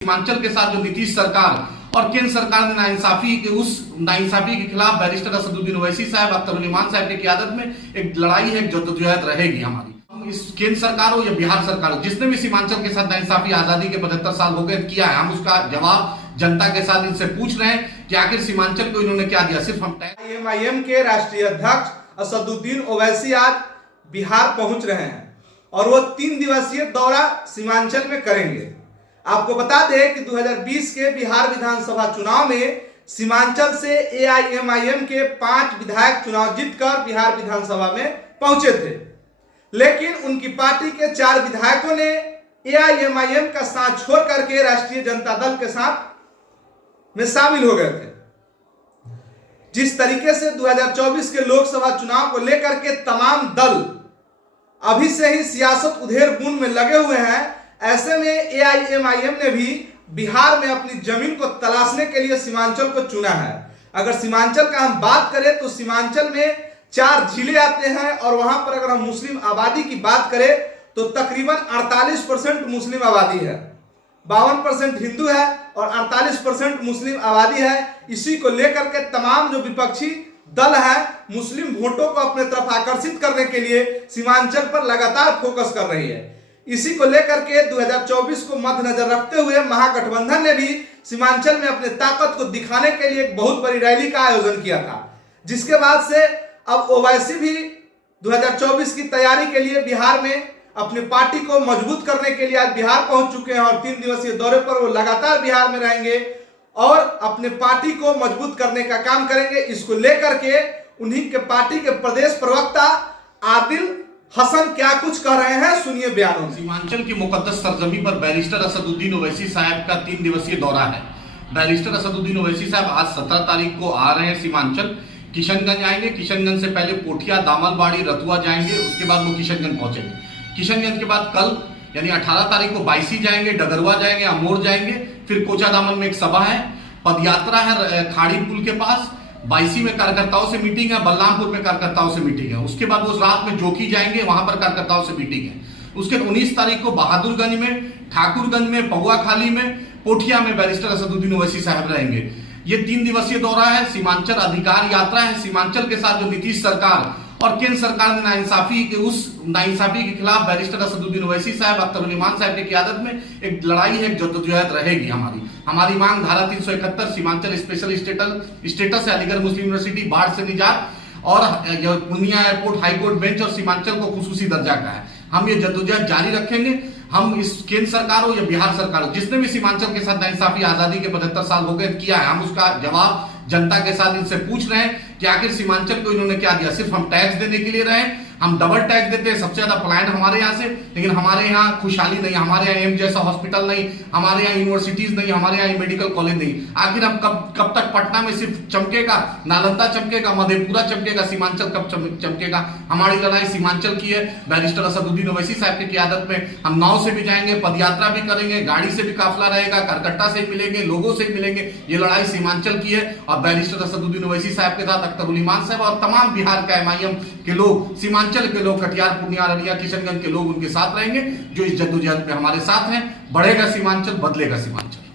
सीमांचल के साथ जो नीतीश सरकार और केंद्र सरकार ने नाइंसाफी के खिलाफ बैरिस्टर असदुद्दीन ओवैसी साहब, अख्तर उल इमान साहब की क़यादत में एक लड़ाई है, जद्दोजहद रहेगी हमारी। इस केंद्र सरकार हो या बिहार सरकार हो, जिसने भी सीमांचल के साथ नाइंसाफी आजादी के 75 साल हो गए किया है, हम उसका जवाब जनता के साथ इनसे पूछ रहे हैं कि आखिर सीमांचल को इन्होंने क्या दिया। सिर्फ हम IMIM के राष्ट्रीय अध्यक्ष असदुद्दीन ओवैसी आज बिहार पहुंच रहे हैं और वो 3 दिवसीय दौरा सीमांचल में करेंगे। आपको बता दें कि 2020 के बिहार विधानसभा चुनाव में सीमांचल से AIMIM के 5 विधायक चुनाव जीतकर बिहार विधानसभा में पहुंचे थे, लेकिन उनकी पार्टी के 4 विधायकों ने AIMIM का साथ छोड़ करके राष्ट्रीय जनता दल के साथ में शामिल हो गए थे। जिस तरीके से 2024 के लोकसभा चुनाव को लेकर के तमाम दल अभी से ही सियासत उधेड़ बुन में लगे हुए हैं, ऐसे में AIMIM ने भी बिहार में अपनी जमीन को तलाशने के लिए सीमांचल को चुना है। अगर सीमांचल का हम बात करें तो सीमांचल में 4 जिले आते हैं और वहां पर अगर हम मुस्लिम आबादी की बात करें तो तकरीबन 48% मुस्लिम आबादी है, 52% हिंदू है और 48% मुस्लिम आबादी है। इसी को लेकर के तमाम जो विपक्षी दल है मुस्लिम वोटों को अपने तरफ आकर्षित करने के लिए सीमांचल पर लगातार फोकस कर रही है। इसी को लेकर के 2024 को मद्देनजर रखते हुए महागठबंधन ने भी सीमांचल में अपने ताकत को दिखाने के लिए एक बहुत बड़ी रैली का आयोजन किया था, जिसके बाद से अब ओवैसी भी 2024 की तैयारी के लिए बिहार में अपनी पार्टी को मजबूत करने के लिए आज बिहार पहुंच चुके हैं और 3 दिवसीय दौरे पर वो लगातार बिहार में रहेंगे और अपने पार्टी को मजबूत करने का काम करेंगे। इसको लेकर के उन्हीं के पार्टी के प्रदेश प्रवक्ता आदिल हसन क्या कुछ कह रहे हैं, सुनिए बयानों। सीमांचल की मुकद्दस सरजमी पर बैरिस्टर असदुद्दीन ओवैसी साहब का 3 दिवसीय दौरा है। बैरिस्टर असदुद्दीन ओवैसी साहब आज 17 तारीख को आ रहे हैं सीमांचल। किशनगंज आएंगे, किशनगंज से पहले पोठिया, दामलबाड़ी, रतुआ जाएंगे, उसके बाद वो किशनगंज पहुंचेंगे। किशनगंज के बाद कल यानी 18 तारीख को बायसी जाएंगे, डगरुआ जाएंगे, अमोर जाएंगे, फिर कोचा दामन में एक सभा है, पदयात्रा है खाड़ी पुल के पास, बायसी में कार्यकर्ताओं से मीटिंग है, बलरामपुर में कार्यकर्ताओं से मीटिंग है, उसके बाद वो रात में जोकी जाएंगे, वहां पर कार्यकर्ताओं से मीटिंग है। उसके 19 तारीख को बहादुरगंज में, ठाकुरगंज में, पहुआखाली में, पोठिया में बैरिस्टर असदुद्दीन ओवैसी साहब रहेंगे। ये 3 दिवसीय दौरा है, सीमांचल अधिकार यात्रा है। सीमांचल के साथ जो नीतीश सरकार और केंद्र सरकार ने नाइंसाफी के खिलाफ बैरिस्टर असदुद्दीन ओवैसी साहब, अख्तर उल इमान साहब की क़यादत में एक लड़ाई है, जद्दोजहद रहेगी हमारी मांग धारा 371 सीमांचल स्पेशल स्टेटस है, अलीगढ़ मुस्लिम यूनिवर्सिटी, बाढ़ से निजात और पूर्णिया एयरपोर्ट हाईकोर्ट बेंच और सीमांचल को खुसूसी दर्जा का है। हम ये जद्दोजहद जारी रखेंगे। हम इस केंद्र सरकार हो या बिहार सरकार हो, जिसने भी सीमांचल के साथ नाइंसाफी आजादी के 75 साल हो गए किया है, हम उसका जवाब जनता के साथ इनसे पूछ रहे हैं कि आखिर सीमांचल को इन्होंने क्या दिया। सिर्फ हम टैक्स देने के लिए रहे, हम डबल टैक्स देते हैं, सबसे ज्यादा पलायन हमारे यहाँ से, लेकिन हमारे यहाँ खुशहाली नहीं, हमारे यहाँ एम्स जैसा हॉस्पिटल नहीं, हमारे यहाँ यूनिवर्सिटीज नहीं, हमारे यहाँ मेडिकल कॉलेज नहीं। आखिर हम कब तक पटना में सिर्फ चमकेगा, नालंदा चमकेगा, मधेपुरा चमकेगा, सीमांचल कब चमकेगा। हमारी लड़ाई सीमांचल की है। बैरिस्टर असदुद्दीन ओवैसी साहब की क़यादत में हम नाव से भी जाएंगे, पदयात्रा भी करेंगे, गाड़ी से भी काफिला रहेगा, करकट्टा से मिलेंगे, लोगों से मिलेंगे। ये लड़ाई सीमांचल की है और बैरिस्टर असदुद्दीन ओवैसी साहब के साथ अख्तर उल इमान साहब और तमाम बिहार का MIM के लोग, सीमांचल के लोग, कटिहार, पूर्णिया, अररिया, किशनगंज के लोग उनके साथ रहेंगे, जो इस जद्दोजहद में हमारे साथ हैं। बढ़ेगा सीमांचल, बदलेगा सीमांचल।